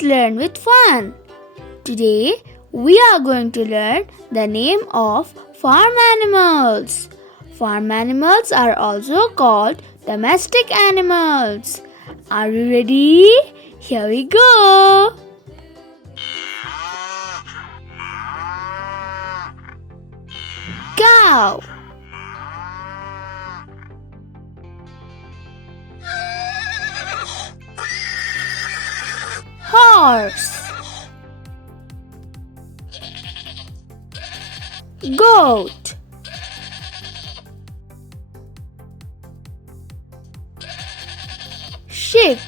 let's learn with fun. Today, we are going to learn the name of farm animals. Farm animals are also called domestic animals. Are you ready? Here we go. Cow, horse, goat, sheep,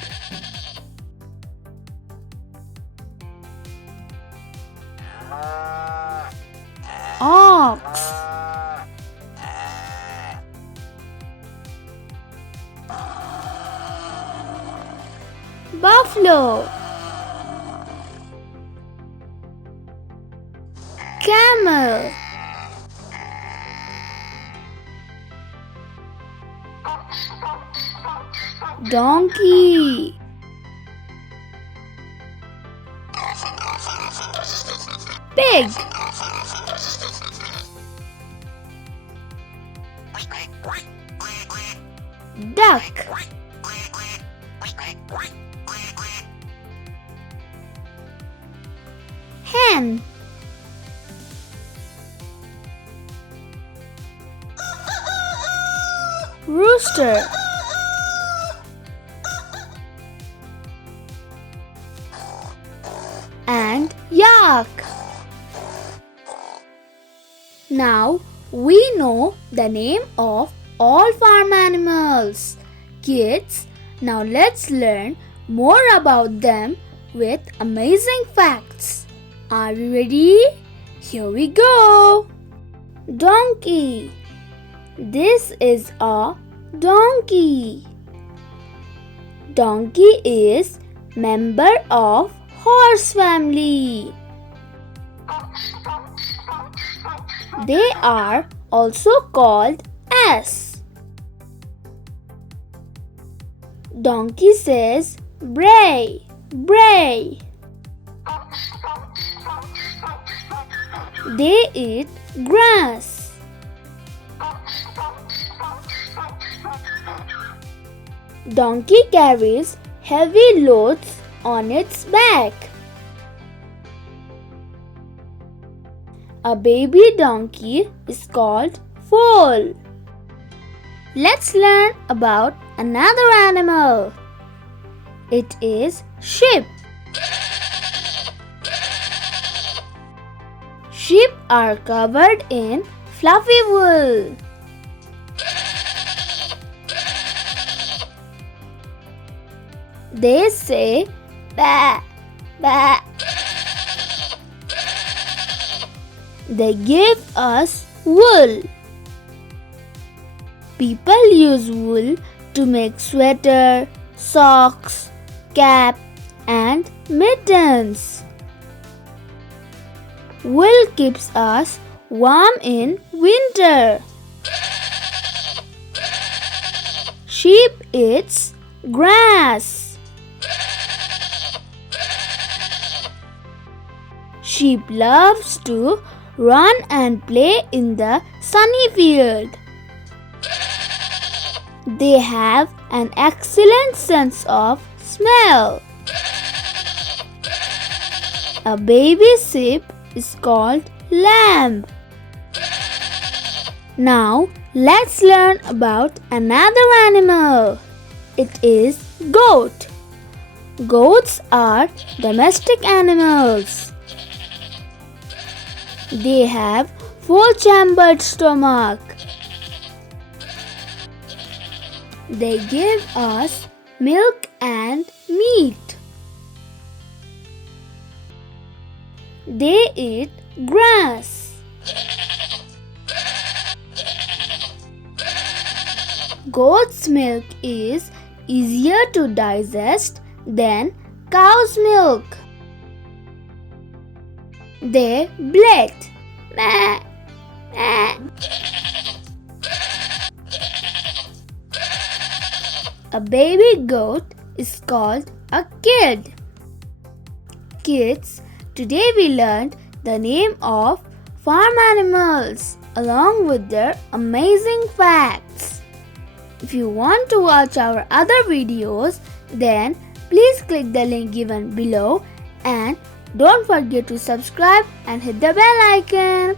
ox, buffalo, camel, donkey, pig, duck, hen, rooster, and yak. Now we know the name of all farm animals. Kids, now let's learn more about them with amazing facts. Are you ready? Here we go. Donkey. This is a donkey. Donkey is member of horse family. They are also called ass. Donkey says bray, bray. They eat grass. Donkey carries heavy loads on its back. A baby donkey is called foal. Let's learn about another animal. It is sheep. Sheep are covered in fluffy wool. They say ba, ba. They give us wool. People use wool to make sweater, socks, cap, and mittens. Wool keeps us warm in winter. Sheep eats grass. Sheep loves to run and play in the sunny field. They have an excellent sense of smell. A baby sheep is called lamb. Now let's learn about another animal. It is goat. Goats are domestic animals. They have 4-chambered stomach. They give us milk and meat. They eat grass. Goat's milk is easier to digest than cow's milk. They bleat. Meh, meh. A baby goat is called a kid. Kids, today we learned the name of farm animals along with their amazing facts. If you want to watch our other videos, then please click the link given below and don't forget to subscribe and hit the bell icon.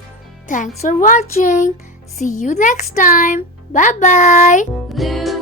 Thanks for watching. See you next time. Bye bye.